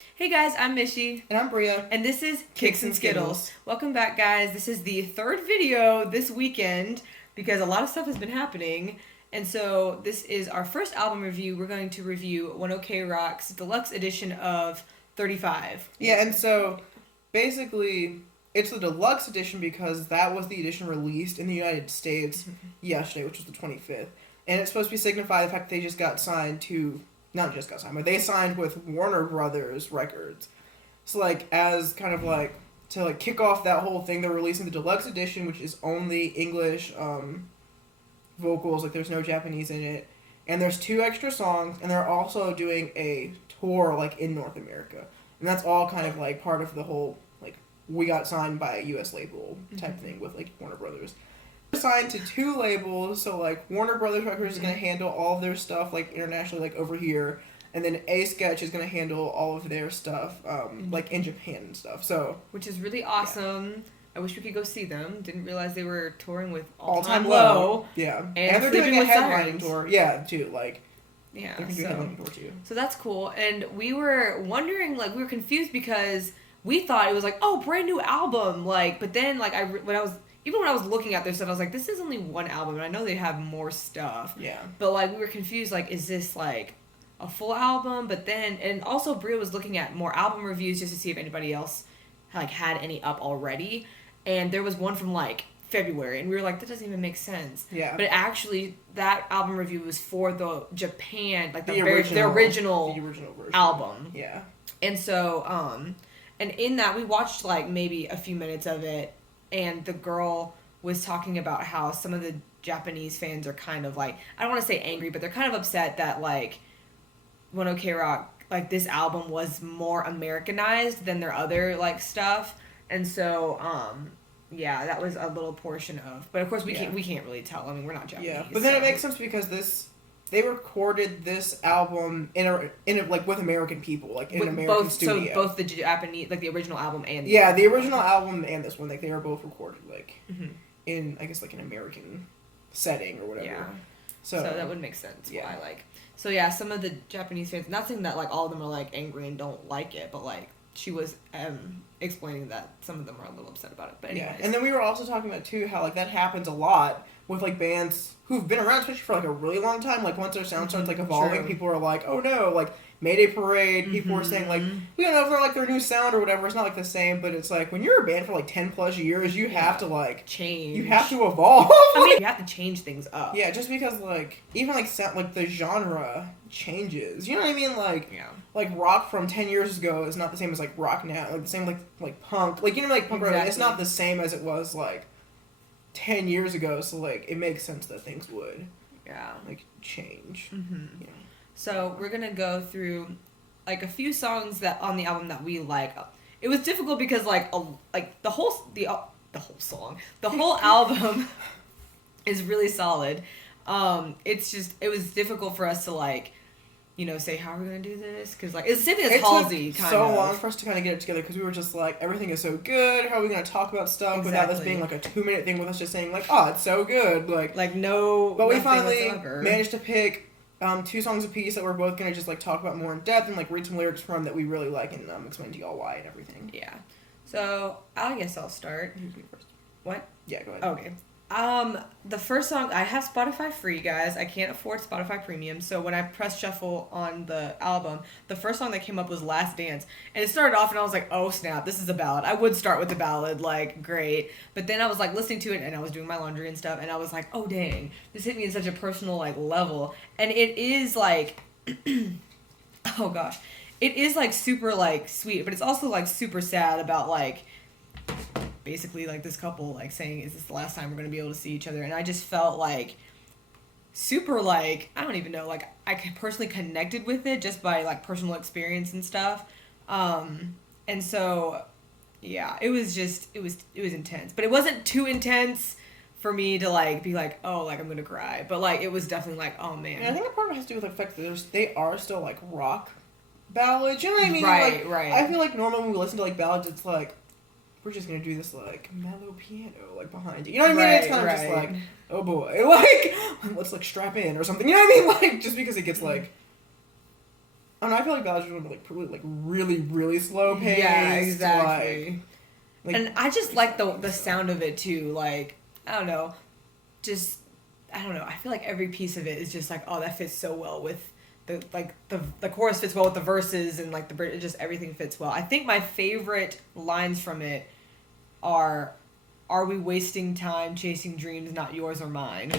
Hey guys, I'm Mishi. And I'm Bria. And this is Kicks and Skittles. Welcome back, guys. This is the third video this weekend because a lot of stuff has been happening. And so this is our first album review. We're going to review One OK Rock's deluxe edition of 35. Yeah, and so basically it's the deluxe edition because that was the edition released in the United States yesterday, which was the 25th. And it's supposed to signify the fact that they just got signed to, not just got signed, but they signed with Warner Brothers Records. So as kind of to kick off that whole thing, they're releasing the deluxe edition, which is only English vocals, there's no Japanese in it. And there's 2 extra songs, and they're also doing a tour in North America. And that's all kind of part of the whole we got signed by a US label type thing with Warner Brothers. We're signed to 2 labels, so Warner Brothers Records is going to handle all of their stuff internationally over here, and then A Sketch is going to handle all of their stuff in Japan and stuff. So which is really awesome. Yeah. I wish we could go see them. Didn't realize they were touring with All Time Time Low. Yeah. And they're doing a headlining Sirens. tour. Yeah, too. Yeah, they can do a headlining tour too. So that's cool. And we were wondering, we were confused because we thought it was brand new album. But then when I was looking at their stuff, I was like, this is only one album, and I know they have more stuff. Yeah. But we were confused. Is this a full album? But then, and also Bria was looking at more album reviews just to see if anybody else had any up already. And there was one from February, and we were like, that doesn't even make sense. Yeah. But actually, that album review was for the Japan, the original version album. Yeah. And so, and in that, we watched maybe a few minutes of it, and the girl was talking about how some of the Japanese fans are kind of I don't want to say angry, but they're kind of upset that One OK Rock, this album was more Americanized than their other stuff. And so, yeah, that was a little portion of, but of course we can't really tell. I mean, we're not Japanese. Yeah, but then it makes sense because they recorded this album in a with American people, in an American studio. So both the Japanese, the original album and the original album and this one, they were both recorded in I guess an American setting or whatever. Yeah. So that would make sense. Yeah. Why So yeah, some of the Japanese fans. Not saying that all of them are angry and don't like it, but she was explaining that some of them are a little upset about it. But anyways. Yeah, and then we were also talking about too how that happens a lot with bands who've been around, especially for a really long time. Once their sound starts evolving, True. people are like, oh no, Mayday Parade. People were saying we don't know if they're their new sound or whatever. It's not the same, but it's when you're a band for 10 plus years, you have to change. You have to evolve. I mean, you have to change things up. Yeah, just because even sound the genre changes. You know what I mean? Rock from 10 years ago is not the same as rock now. The same punk. Punk rock. Exactly. It's not the same as it was 10 years ago. So it makes sense that things would change. Mm-hmm. Yeah. So we're gonna go through a few songs that on the album that we like. It was difficult because the whole song, the whole album is really solid. It was difficult for us to say how are we gonna do this, because it's the same thing as Halsey. It took so long for us to kind of get it together because we were just everything is so good. How are we gonna talk about stuff without this being a 2-minute thing with us just saying oh, it's so good no. But we finally whatsoever. managed to pick 2 songs apiece that we're both gonna just talk about more in depth and read some lyrics from that we really like and explain to y'all why and everything. Yeah. So I guess I'll start. Who's me first? What? Yeah, go ahead. Okay. The first song, I have Spotify free, guys. I can't afford Spotify Premium, so when I pressed shuffle on the album, the first song that came up was Last Dance. And it started off and I was like, oh snap, this is a ballad. I would start with the ballad, great. But then I was listening to it and I was doing my laundry and stuff, and I was like, oh dang, this hit me in such a personal level. And it is oh gosh. It is super sweet, but it's also super sad about basically this couple saying, is this the last time we're going to be able to see each other? And I just felt super I don't even know, I personally connected with it just by personal experience and stuff. And so yeah, it was intense, but it wasn't too intense for me to be oh, I'm gonna cry, but it was definitely oh man. And I think a part of it has to do with the fact that they are still rock ballads, you know what I mean? Right. I feel normally when we listen to ballads, it's we're just gonna do this mellow piano behind it. You know what I mean? Right, it's kind of just oh boy, let's strap in or something. You know what I mean? Just because it gets I don't know, I feel like ballads are like really, really slow paced. Yeah, exactly. Like, and I just like the sound of it too. Like, I don't know, just I don't know. I feel like every piece of it is just like, oh, that fits so well with the chorus fits well with the verses, and like the bridge, just everything fits well. I think my favorite lines from it are we wasting time chasing dreams not yours or mine?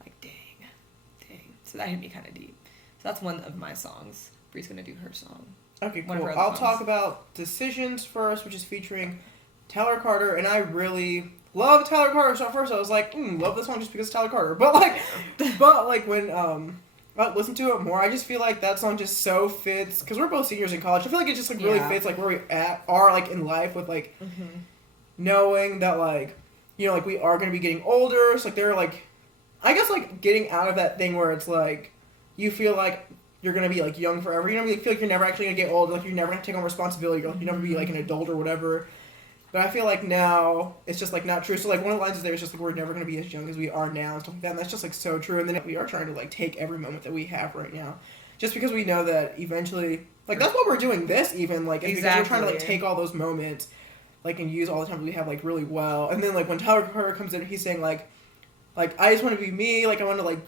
Like, dang. So that hit me kind of deep. So that's one of my songs. Bree's gonna do her song. Okay, One cool. of her I'll other talk songs. about Decisions first, which is featuring Tyler Carter, and I really love Tyler Carter. So at first I was like, love this song just because it's Tyler Carter. But like when I listen to it more, I just feel like that song just so fits, because we're both seniors in college. I feel like it just like really fits like where we are like in life, with like knowing that like, you know, like we are gonna be getting older. So like they're like, I guess like getting out of that thing where it's like you feel like you're gonna be like young forever. You know, you feel like you're never actually gonna get old. Like you're never gonna take on responsibility. You're never be like an adult or whatever. But I feel like now it's just like not true. So like one of the lines is there is just like we're never gonna be as young as we are now and stuff like that. And that's just like so true. And then we are trying to like take every moment that we have right now, just because we know that eventually, like that's what we're doing. This even like it's because we're trying to like take all those moments, like and use all the time that we have like really well. And then like when Tyler Carter comes in, he's saying like I just want to be me. Like I want to like.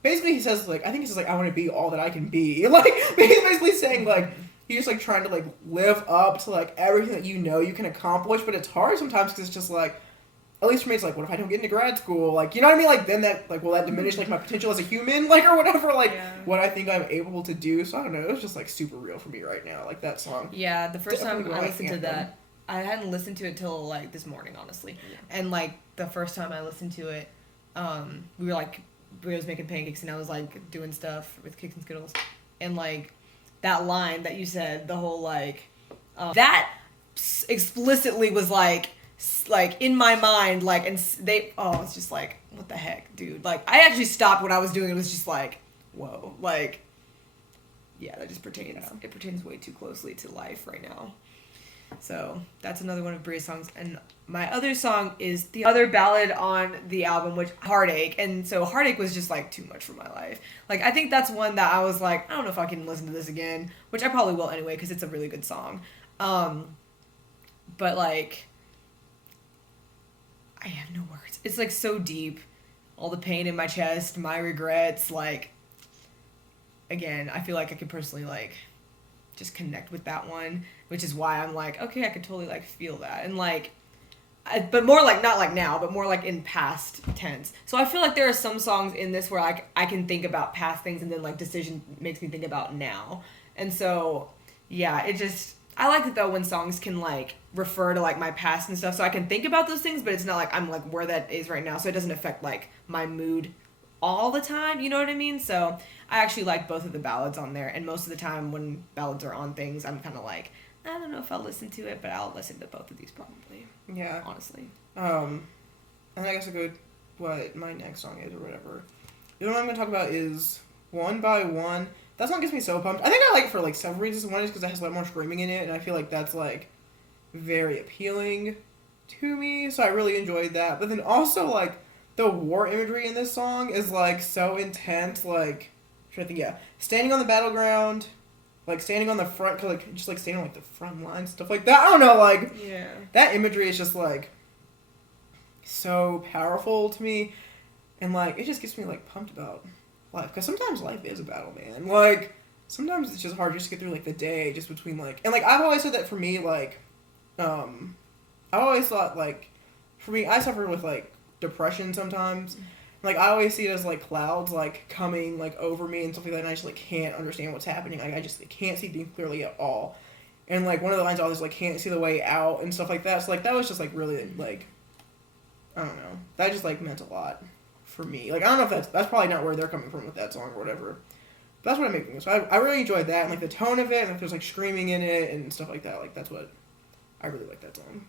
Basically, he says like I think he says like I want to be all that I can be. Like he's basically saying like. He's just, like, trying to, like, live up to, like, everything that you know you can accomplish, but it's hard sometimes because it's just, like, at least for me, it's like, what if I don't get into grad school? Like, you know what I mean? Like, then that, like, will that diminish, like, my potential as a human? Like, or whatever, like, what I think I'm able to do. So, I don't know. It was just, like, super real for me right now, like, that song. Yeah, the first Definitely time I listened to anthem. that, I hadn't listened to it till, like, this morning, honestly. Yeah. And, like, the first time I listened to it, we were, like, Bria was making pancakes, and I was, like, doing stuff with Kicks and Skittles. And, like, that line that you said, the whole like, that explicitly was like in my mind, like, and it's just like, what the heck, dude? Like, I actually stopped what I was doing. It was just like, whoa, like, yeah, that just pertains. Yeah. It pertains way too closely to life right now. So that's another one of Bria's songs. And my other song is the other ballad on the album, which Heartache. And so Heartache was just like too much for my life. Like I think that's one that I was like, I don't know if I can listen to this again, which I probably will anyway because it's a really good song. But like, I have no words. It's like so deep. All the pain in my chest, my regrets. Like, again, I feel like I could personally like just connect with that one, which is why I'm like, okay, I could totally like feel that. And like, but more like not like now, but more like in past tense. So I feel like there are some songs in this where I can think about past things, and then like Decision makes me think about now. And so yeah, I like it though when songs can like refer to like my past and stuff, so I can think about those things, but it's not like I'm like where that is right now, so it doesn't affect like my mood all the time, you know what I mean? So I actually like both of the ballads on there, and most of the time when ballads are on things, I'm kind of like, I don't know if I'll listen to it, but I'll listen to both of these probably. Yeah. Honestly. And I guess what my next song is or whatever. The one I'm going to talk about is One by One. That song gets me so pumped. I think I like it for like several reasons. One is because it has a lot more screaming in it, and I feel like that's like very appealing to me, so I really enjoyed that. But then also like the war imagery in this song is like so intense, like standing on the battleground, like standing on the front, like just like standing on like the front line, stuff like that. I don't know, like that imagery is just like so powerful to me, and like it just gets me like pumped about life, because sometimes life is a battle, man. Like sometimes it's just hard just to get through like the day, just between like, and like I've always said that for me, like I always thought like for me, I suffer with like depression sometimes. Like I always see it as like clouds like coming like over me and stuff like that, and I just like can't understand what's happening. Like I just can't see things clearly at all. And like one of the lines I always like can't see the way out and stuff like that. So like that was just like really like, I don't know, that just like meant a lot for me. Like I don't know if that's probably not where they're coming from with that song or whatever. But that's what I'm making. So I really enjoyed that, and like the tone of it, and like there's like screaming in it and stuff like that. Like that's what I really like that song.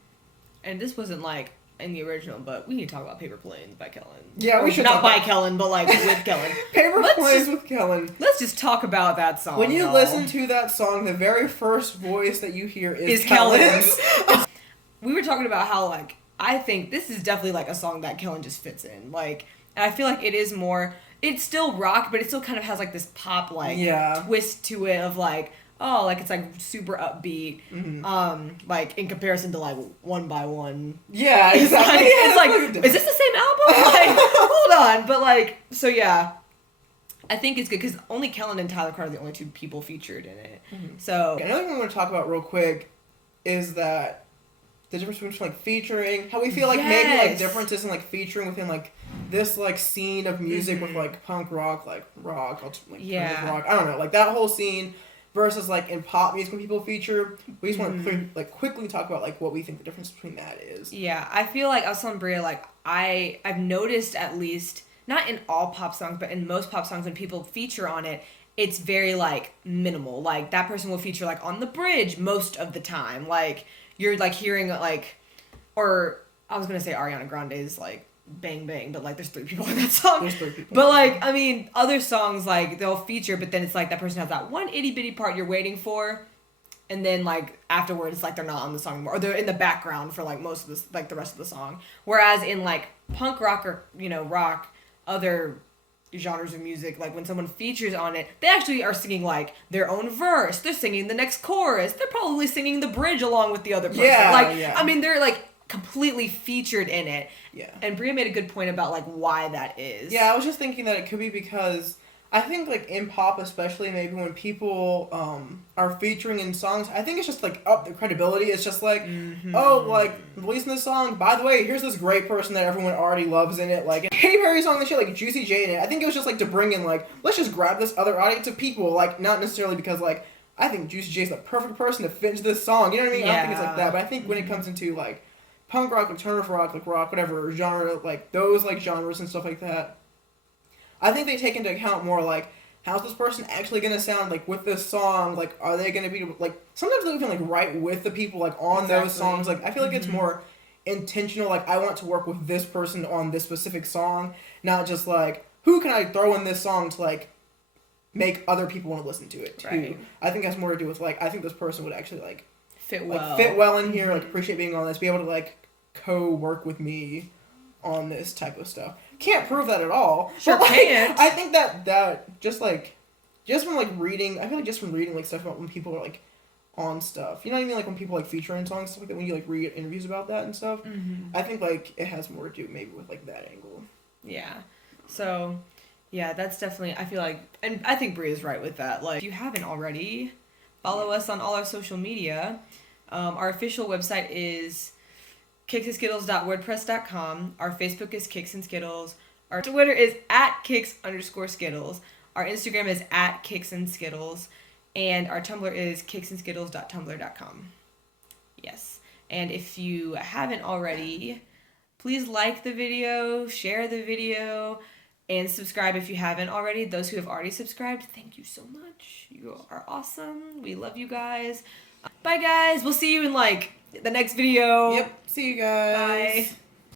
And this wasn't like in the original, but we need to talk about Paper Planes by Kellen. Yeah, we should. Not by Kellen, but like with Kellen. Paper Planes with Kellen. Let's just talk about that song. When you listen to that song, the very first voice that you hear is Kellen's. We were talking about how like I think this is definitely like a song that Kellen just fits in. Like, and I feel like it is more. it's still rock, but it still kind of has like this pop like Yeah. twist to it of like, oh, like it's like super upbeat. Like in comparison to like One by One. Yeah, It's exactly. like, Yeah, it's like, it's is this the same album? Like, hold on. But like, so yeah, I think it's good because only Kellen and Tyler Carter are the only two people featured in it. So Another thing I want to talk about real quick is that the difference between like featuring, how we feel like maybe like Yes. differences in like featuring within like this like scene of music with like punk rock, like rock, Yeah. rock. I don't know, like that whole scene versus like in pop music when people feature. We just want to like quickly talk about like what we think the difference between that is. yeah, I feel like I was telling Bria, like I've noticed at least, not in all pop songs, but in most pop songs when people feature on it, it's very like minimal. Like that person will feature like on the bridge most of the time. Like you're like hearing like, or I was gonna say Ariana Grande's like Bang Bang, but like there's 3 people in that song. There's 3 people. But like, I mean, other songs like they'll feature, but then it's like that person has that one itty bitty part you're waiting for, and then like afterwards, like they're not on the song anymore, or they're in the background for like most of this, like the rest of the song. Whereas in like punk rock or rock, other genres of music, like when someone features on it, they actually are singing like their own verse. They're singing the next chorus. They're probably singing the bridge along with the other person. Yeah, like yeah. I mean, they're like completely featured in it. Yeah. And Bria made a good point about like why that is. Yeah, I was just thinking that it could be because I think like in pop especially, maybe when people are featuring in songs, I think it's just like up the credibility. It's just like, oh, like releasing this song, by the way, here's this great person that everyone already loves in it. Like Katy Perry song, this shit, like Juicy J in it. I think it was just like to bring in like, let's just grab this other audience of people, like not necessarily because like I think Juicy J is the perfect person to fit into this song. You know what I mean? I don't think it's like that, but I think when it comes into like punk rock, alternative rock, like rock, whatever genre, like those like genres and stuff like that, I think they take into account more like, how's this person actually gonna sound like with this song? Like, are they gonna be like, sometimes they'll even like write with the people like on those songs. Like, I feel like it's more intentional. Like, I want to work with this person on this specific song, not just like, who can I throw in this song to like make other people want to listen to it too. Right. I think that's more to do with like, I think this person would actually like fit well. like fit well in here, like appreciate being on this, be able to like co-work with me on this type of stuff. Can't prove that at all. Sure but, like, can't. I think that just from like reading, I feel like just from reading like stuff about when people are like on stuff. You know what I mean? Like when people like feature in songs, stuff like that, when you like read interviews about that and stuff. I think like it has more to do maybe with like that angle. Yeah. So, yeah, that's definitely, I feel like, and I think Bria's right with that. Like, if you haven't already, follow us on all our social media. Our official website is kicksandskittles.wordpress.com. Our Facebook is Kicks and Skittles. Our Twitter is @Kicks_Skittles. Our Instagram is @KicksandSkittles. And our Tumblr is kicksandskittles.tumblr.com. Yes. And if you haven't already, please like the video, share the video, and subscribe if you haven't already. Those who have already subscribed, thank you so much. You are awesome. We love you guys. Bye, guys. We'll see you in, like, the next video. Yep. See you guys. Bye.